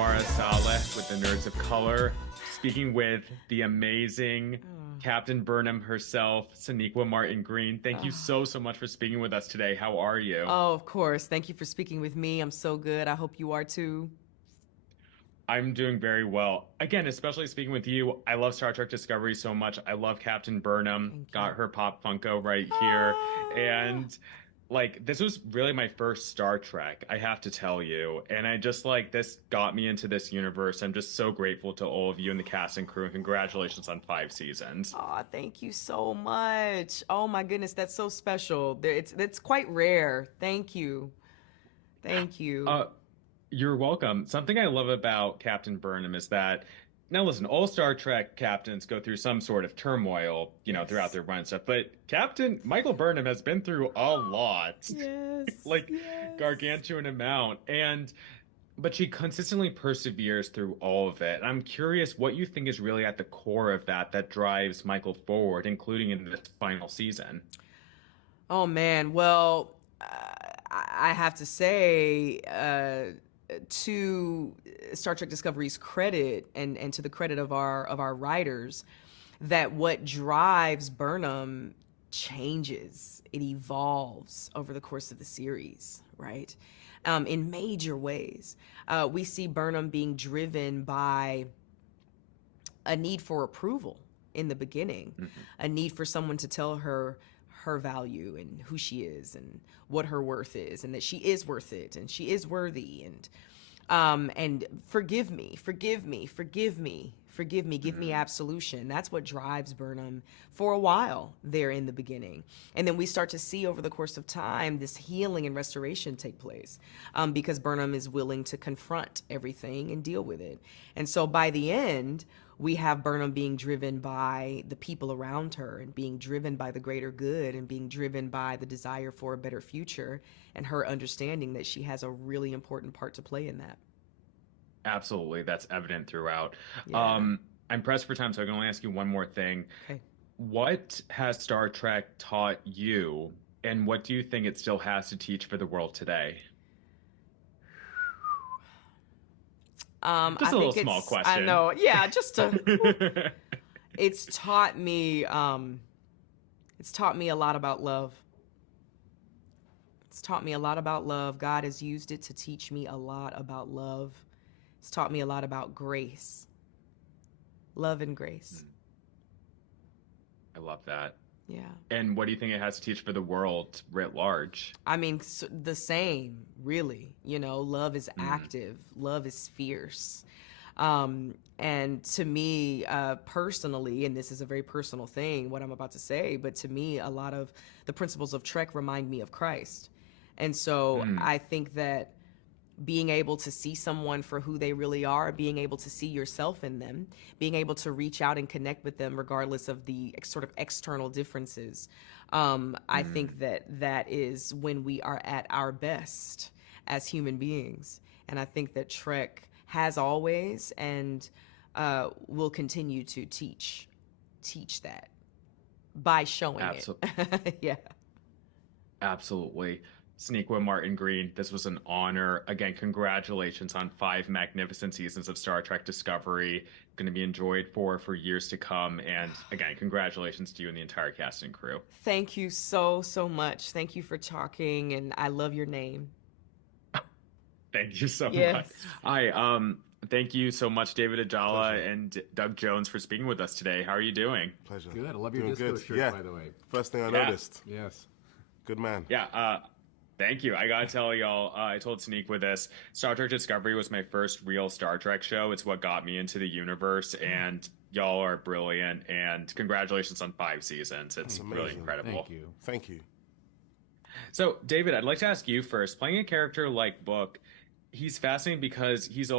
Suara Saleh with the Nerds of Color, speaking with the amazing Captain Burnham herself, Sonequa Martin-Green. Thank you so much for speaking with us today. How are you? Oh, of course. Thank you for speaking with me. I'm so good. I hope you are too. I'm doing very well. Again, especially speaking with you, I love Star Trek Discovery so much. I love Captain Burnham. Thank you. Got her Pop Funko right here. And like this was really my first Star Trek, I have to tell you. And I just like this got me into this universe. I'm just so grateful to all of you and the cast and crew, and congratulations on 5 seasons. Oh, thank you so much. Oh my goodness, that's so special. It's quite rare. Thank you. Thank you. You're welcome. Something I love about Captain Burnham is that, now listen, all Star Trek captains go through some sort of turmoil, throughout their run and stuff. But Captain Michael Burnham has been through a lot, Yes. like yes. gargantuan amount, but she consistently perseveres through all of it. And I'm curious what you think is really at the core of that drives Michael forward, including in this final season. Oh man. Well, I have to say, to Star Trek Discovery's credit and to the credit of our writers, that what drives Burnham changes. It evolves over the course of the series, right? In major ways. We see Burnham being driven by a need for approval in the beginning, a need for someone to tell her her value and who she is and what her worth is, and that she is worth it and she is worthy, and forgive me, give me absolution. That's what drives Burnham for a while there in the beginning. And then we start to see over the course of time this healing and restoration take place, because Burnham is willing to confront everything and deal with it. And so by the end, we have Burnham being driven by the people around her and being driven by the greater good and being driven by the desire for a better future, and her understanding that she has a really important part to play in that. Absolutely. That's evident throughout. Yeah. I'm pressed for time, so I can only ask you one more thing. Okay. What has Star Trek taught you, and what do you think it still has to teach for the world today? Just I a little think small it's, question. I know. Yeah, just to, it's taught me a lot about love. It's taught me a lot about love. God has used it to teach me a lot about love. It's taught me a lot about grace. Love and grace. I love that. Yeah. And what do you think it has to teach for the world writ large? I mean, the same, really. Love is active. Love is fierce. And to me, personally, and this is a very personal thing, what I'm about to say, but to me, a lot of the principles of Trek remind me of Christ. And so I think that being able to see someone for who they really are, being able to see yourself in them, being able to reach out and connect with them regardless of the sort of external differences, I think that is when we are at our best as human beings. And I think that Trek has always and will continue to teach that by showing it. Yeah. Absolutely. Sonequa Martin-Green, this was an honor. Again, congratulations on 5 magnificent seasons of Star Trek Discovery. Going to be enjoyed for years to come. And again, congratulations to you and the entire cast and crew. Thank you so much. Thank you for talking, and I love your name. Thank you so Yes. much. Thank you so much, David Ajala and Doug Jones, for speaking with us today. How are you doing? Pleasure. Good. I love your Doing disco good. shirt, Yeah. by the way. First thing I Yeah. noticed. Yes. Good man. Yeah, thank you. I gotta tell y'all, I told Sonequa this. Star Trek Discovery was my first real Star Trek show. It's what got me into the universe, and y'all are brilliant. And congratulations on 5 seasons. It's really amazing. incredible. Thank you. Thank you. So, David, I'd like to ask you first. Playing a character like Book, he's fascinating because he's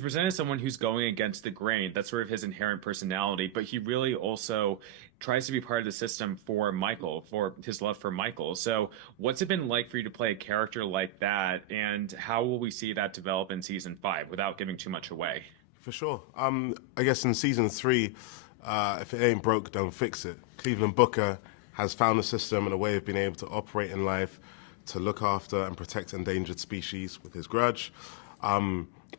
presented as someone who's going against the grain. That's sort of his inherent personality, but he really also tries to be part of the system for Michael, for his love for Michael. So what's it been like for you to play a character like that, and how will we see that develop in season 5 without giving too much away? For sure. I guess in season 3, if it ain't broke, don't fix it. Cleveland Booker has found a system and a way of being able to operate in life to look after and protect endangered species with his grudge.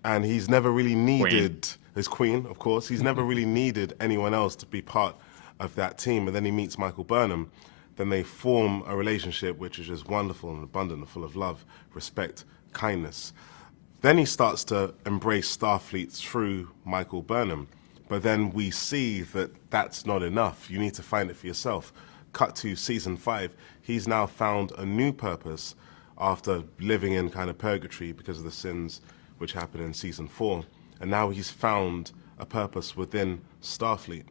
and he's never really needed his queen, of course. He's never really needed anyone else to be part of that team. And then he meets Michael Burnham. Then they form a relationship which is just wonderful and abundant and full of love, respect, kindness. Then he starts to embrace Starfleet through Michael Burnham. But then we see that that's not enough. You need to find it for yourself. Cut to season 5. He's now found a new purpose after living in kind of purgatory because of the sins which happened in season 4. And now he's found a purpose within Starfleet.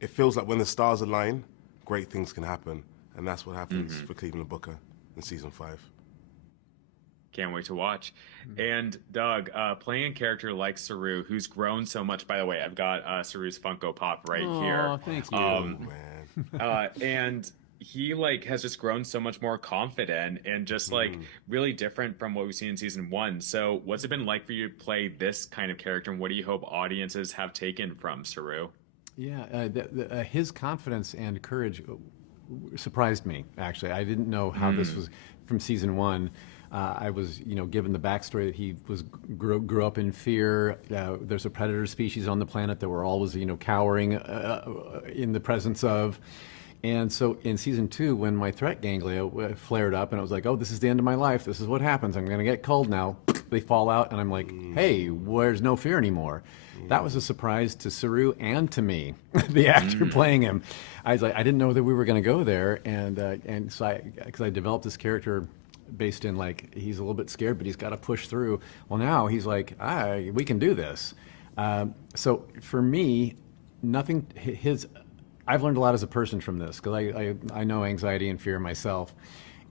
It feels like when the stars align, great things can happen. And that's what happens for Cleveland Booker in season 5. Can't wait to watch. And Doug, playing a character like Saru, who's grown so much. By the way, I've got Saru's Funko Pop right here. Oh, thank you. Man. And he has just grown so much more confident and just really different from what we've seen in season 1. So what's it been like for you to play this kind of character, and what do you hope audiences have taken from Saru? Yeah, his confidence and courage surprised me, actually. I didn't know how this was from season 1. I was, given the backstory that he grew up in fear. There's a predator species on the planet that we're always, cowering in the presence of. And so in season 2, when my threat ganglia flared up and I was like, oh, this is the end of my life. This is what happens. I'm going to get cold now. They fall out and I'm like, hey, where's no fear anymore? That was a surprise to Saru and to me, the actor playing him. I was like, I didn't know that we were going to go there. And so because I developed this character based in he's a little bit scared, but he's got to push through. Well, now he's like, we can do this. So for me, I've learned a lot as a person from this because I know anxiety and fear myself.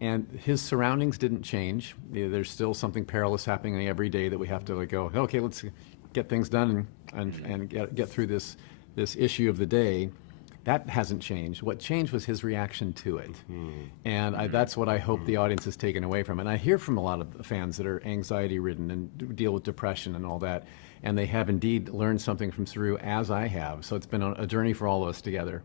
And his surroundings didn't change. There's still something perilous happening every day that we have to go, okay, let's get things done and get through this issue of the day. That hasn't changed. What changed was his reaction to it. And that's what I hope the audience has taken away from it. And I hear from a lot of fans that are anxiety-ridden and deal with depression and all that, and they have indeed learned something from Saru, as I have. So it's been a journey for all of us together.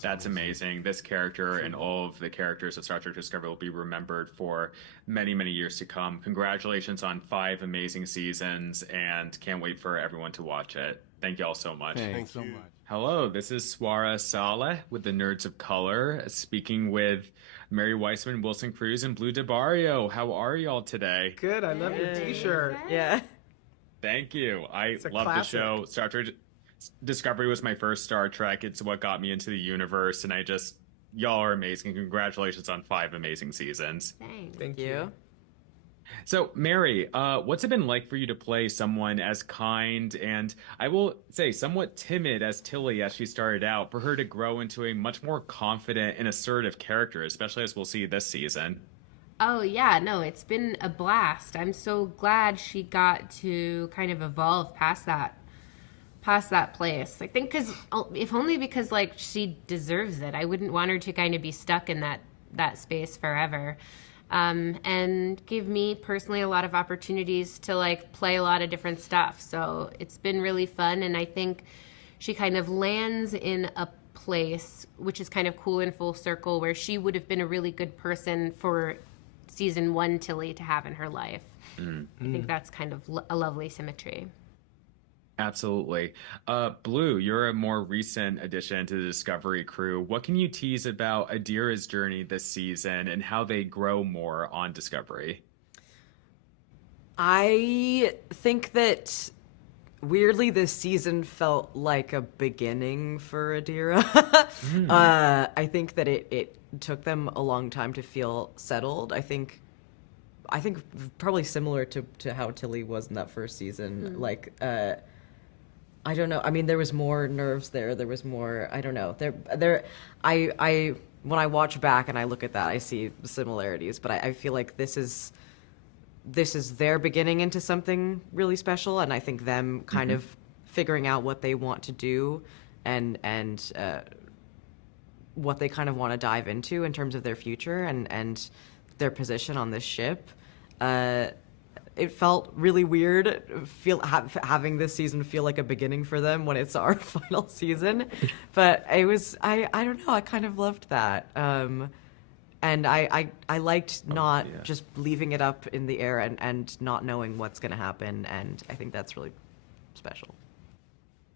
That's amazing. This character and all of the characters of Star Trek Discovery will be remembered for many, many years to come. Congratulations on 5 amazing seasons, and can't wait for everyone to watch it. Thank you all so much. Thanks so much. Hello, this is Swara Saleh with the Nerds of Color, speaking with Mary Wiseman, Wilson Cruz, and Blu De Barrio. How are y'all today? Good. I love your T-shirt. Yeah. Thank you. I love the show. Star Trek Discovery was my first Star Trek. It's what got me into the universe, and y'all are amazing. Congratulations on 5 amazing seasons. Thank you. So, Mary, what's it been like for you to play someone as kind and, I will say, somewhat timid as Tilly as she started out, for her to grow into a much more confident and assertive character, especially as we'll see this season? Oh, yeah, no, it's been a blast. I'm so glad she got to kind of evolve past that place. I think if only because she deserves it. I wouldn't want her to kind of be stuck in that space forever. And gave me personally a lot of opportunities to play a lot of different stuff. So it's been really fun, and I think she kind of lands in a place which is kind of cool in full circle, where she would have been a really good person for season 1 Tilly to have in her life. I think that's kind of a lovely symmetry. Absolutely. Blu, you're a more recent addition to the Discovery crew. What can you tease about Adira's journey this season and how they grow more on Discovery? I think that weirdly this season felt like a beginning for Adira. I think that it took them a long time to feel settled. I think probably similar to how Tilly was in that first season. I don't know. I mean, there was more nerves there. There was more. I don't know. I when I watch back and I look at that, I see similarities. But I feel like this is their beginning into something really special, and I think them kind of figuring out what they want to do and what they kind of want to dive into in terms of their future and their position on this ship. It felt really weird having this season feel like a beginning for them when it's our final season. But it was, I don't know, I kind of loved that. And I liked not just leaving it up in the air and not knowing what's going to happen. And I think that's really special.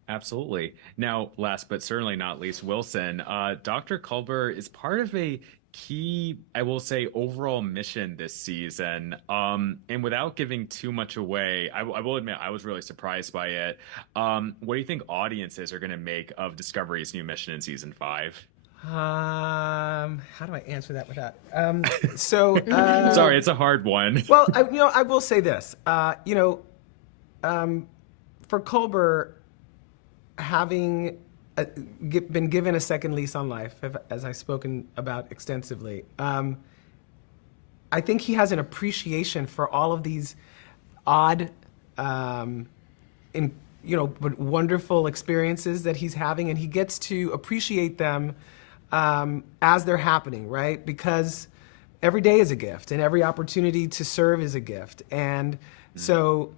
Absolutely. Now, last but certainly not least, Wilson, Dr. Culber is part of a key, I will say, overall mission this season. And without giving too much away, I will admit I was really surprised by it. What do you think audiences are going to make of Discovery's new mission in season 5? How do I answer that without? Sorry, it's a hard one. Well, I will say this. For Culber, having been given a second lease on life, as I've spoken about extensively, I think he has an appreciation for all of these odd, but wonderful experiences that he's having, and he gets to appreciate them as they're happening, right? Because every day is a gift, and every opportunity to serve is a gift, and so.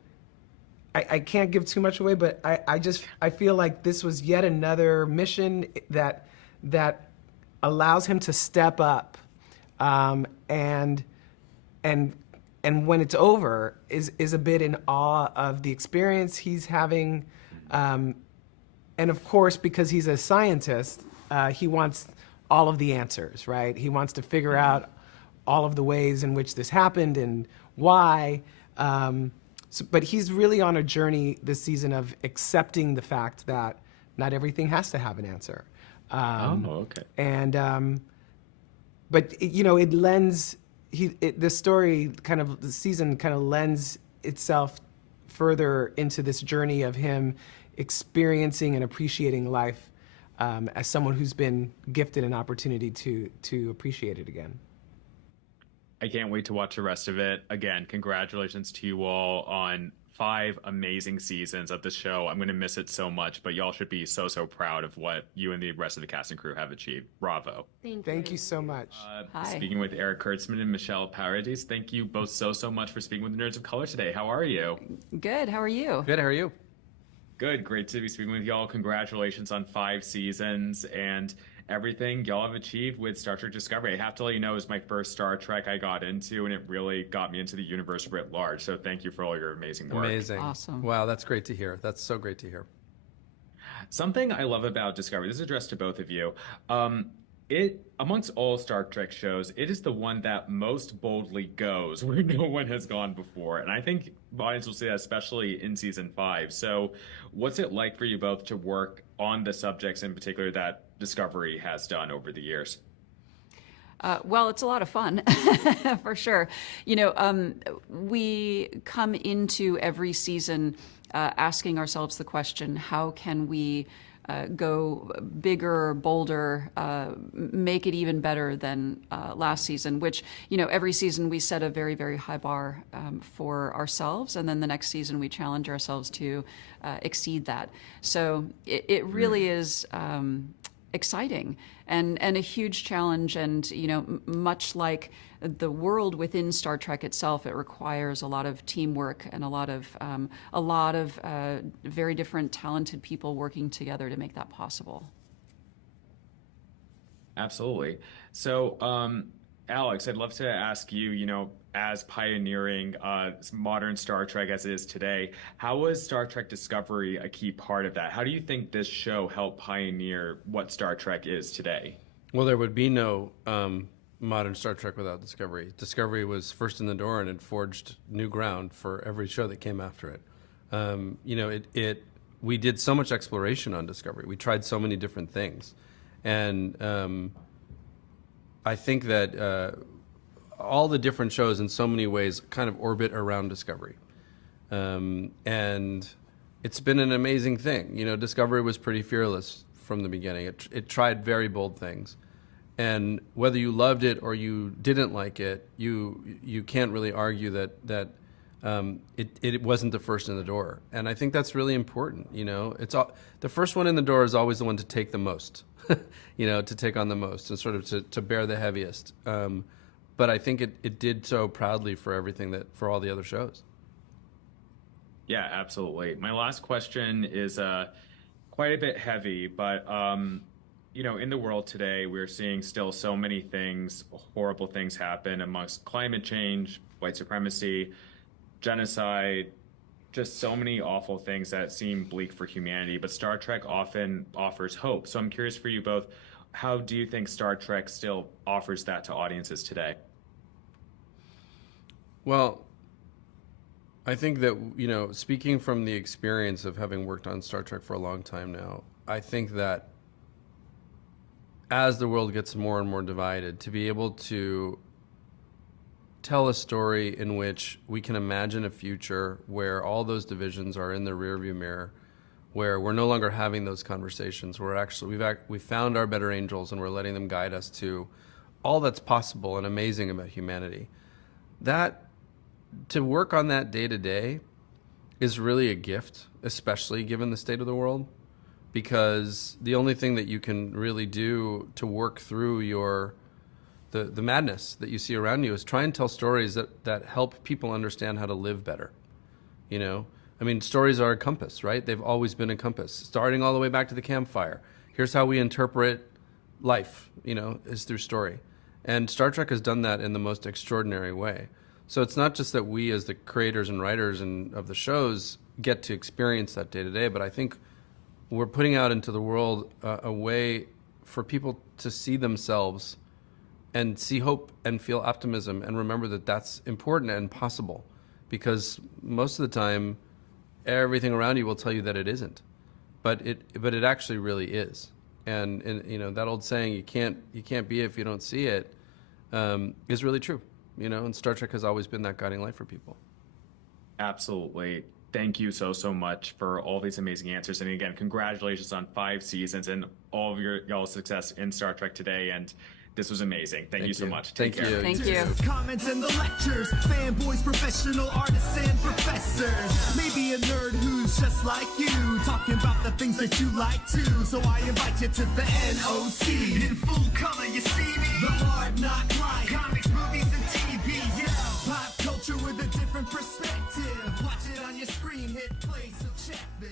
I can't give too much away, but I feel like this was yet another mission that allows him to step up, and when it's over is a bit in awe of the experience he's having, and of course because he's a scientist, he wants all of the answers, right? He wants to figure out all of the ways in which this happened and why. But he's really on a journey this season of accepting the fact that not everything has to have an answer. Okay. And but it lends the story kind of the season kind of lends itself further into this journey of him experiencing and appreciating life as someone who's been gifted an opportunity to appreciate it again. I can't wait to watch the rest of it. Again, congratulations to you all on 5 amazing seasons of the show. I'm going to miss it so much, but y'all should be so proud of what you and the rest of the cast and crew have achieved. Bravo. Thank you so much. Speaking with Eric Kurtzman and Michelle Paradis, thank you both so much for speaking with the Nerds of Color today. How are you? Good. How are you? Good. How are you? Good. Great to be speaking with y'all. Congratulations on 5 seasons and everything y'all have achieved with Star Trek Discovery. I have to let you know, it was my first Star Trek I got into, and it really got me into the universe writ large. So thank you for all your amazing work. Amazing. Awesome. Wow, that's great to hear. That's so great to hear. Something I love about Discovery, this is addressed to both of you. Amongst all Star Trek shows, it is the one that most boldly goes where no one has gone before. And I think the audience will see that especially in season 5. So what's it like for you both to work on the subjects in particular that Discovery has done over the years? Well, it's a lot of fun, for sure. We come into every season asking ourselves the question, how can we go bigger, bolder, make it even better than last season, which, every season we set a very, very high bar for ourselves. And then the next season we challenge ourselves to exceed that. So it really is exciting and a huge challenge. And, much like the world within Star Trek itself, it requires a lot of teamwork and a lot of very different talented people working together to make that possible. Absolutely. So, Alex, I'd love to ask you, as pioneering modern Star Trek as it is today, how was Star Trek Discovery a key part of that? How do you think this show helped pioneer what Star Trek is today? Well, there would be no modern Star Trek without Discovery. Discovery was first in the door, and it forged new ground for every show that came after it. We did so much exploration on Discovery. We tried so many different things, and I think that all the different shows in so many ways kind of orbit around Discovery, and it's been an amazing thing. Discovery was pretty fearless from the beginning. It tried very bold things. And whether you loved it or you didn't like it, you can't really argue that it wasn't the first in the door. And I think that's really important. It's the first one in the door is always the one to take the most, to take on the most and sort of to bear the heaviest. But I think it did so proudly for all the other shows. Yeah, absolutely. My last question is quite a bit heavy, but in the world today, we're seeing still so many things, horrible things happen amongst climate change, white supremacy, genocide, just so many awful things that seem bleak for humanity. But Star Trek often offers hope. So I'm curious for you both, how do you think Star Trek still offers that to audiences today? Well, I think that, speaking from the experience of having worked on Star Trek for a long time now, I think that as the world gets more and more divided, to be able to tell a story in which we can imagine a future where all those divisions are in the rearview mirror, where we're no longer having those conversations, we're actually we've found our better angels and we're letting them guide us to all that's possible and amazing about humanity. That, to work on that day to day, is really a gift, especially given the state of the world, because the only thing that you can really do to work through the madness that you see around you is try and tell stories that help people understand how to live better. Stories are a compass, right? They've always been a compass, starting all the way back to the campfire. Here's how we interpret life, is through story. And Star Trek has done that in the most extraordinary way. So it's not just that we as the creators and writers of the shows get to experience that day to day, but I think we're putting out into the world a way for people to see themselves and see hope and feel optimism and remember that that's important and possible, because most of the time everything around you will tell you that it isn't, but it actually really is. And that old saying, you can't be it if you don't see it, is really true. And Star Trek has always been that guiding light for people. Absolutely. Thank you so much for all these amazing answers. And again, congratulations on 5 seasons and all of y'all's success in Star Trek today. And this was amazing. Thank you so much. Take care. Thank you. Comments in the lectures, fanboys, professional artists, and professors. Maybe a nerd who's just like you, talking about the things that you like too. So I invite you to the NOC. In full color, you see me. The hard knock life, comics, movies, and TV. Yeah, pop culture with a different perspective. Watch it on your screen, hit play, so check this.